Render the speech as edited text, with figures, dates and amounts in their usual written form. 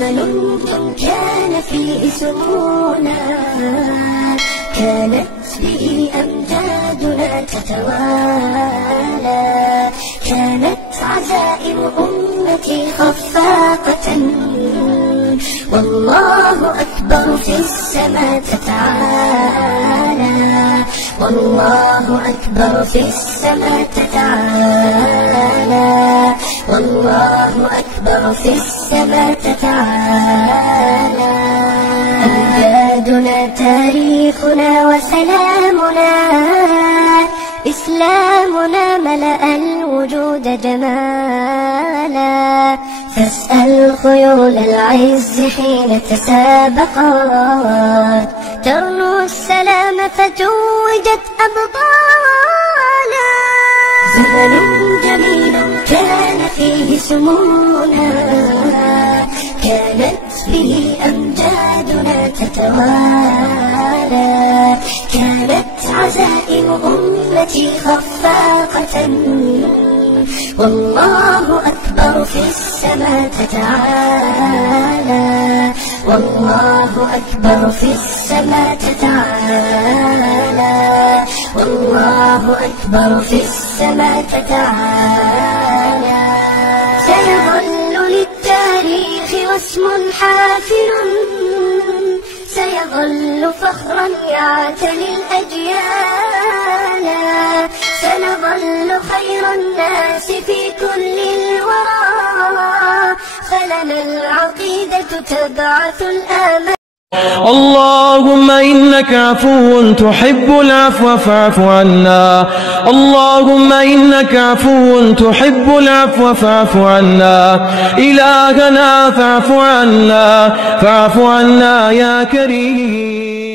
زمن كان فيه سمونا، كانت به أمجادنا تتوالى، كانت عزائم أمتي خفاقة، والله أكبر في السماء تتعالى، والله أكبر في السماء تتعالى، والله أكبر في السماء تتعالى. أمجادنا تاريخنا وسلامنا، إسلامنا ملأ الوجود جمالا، فاسأل خيول العز حين تسابقت، ترنو السلام فتوجت أبطالا. زمن جميل كان فيه سمونا، كانت به أمجادنا تتوالى، كانت عزائم أمتي خفاقة، والله أكبر في السماء تتعالى، والله أكبر في السماء تتعالى، والله أكبر في السماء تتعالى. سيظل للتاريخ واسم حافل، سيظل فخرا يعتلي الأجيال، سنظل خير الناس في كل الورى، فلنا العقيدة تبعث الآمال. اللهم إنك عفو تحب العفو فاعف عنا، اللهم إنك عفو تحب العفو فاعف عنا، إلهنا فاعف عنا، فاعف عنا يا كريم.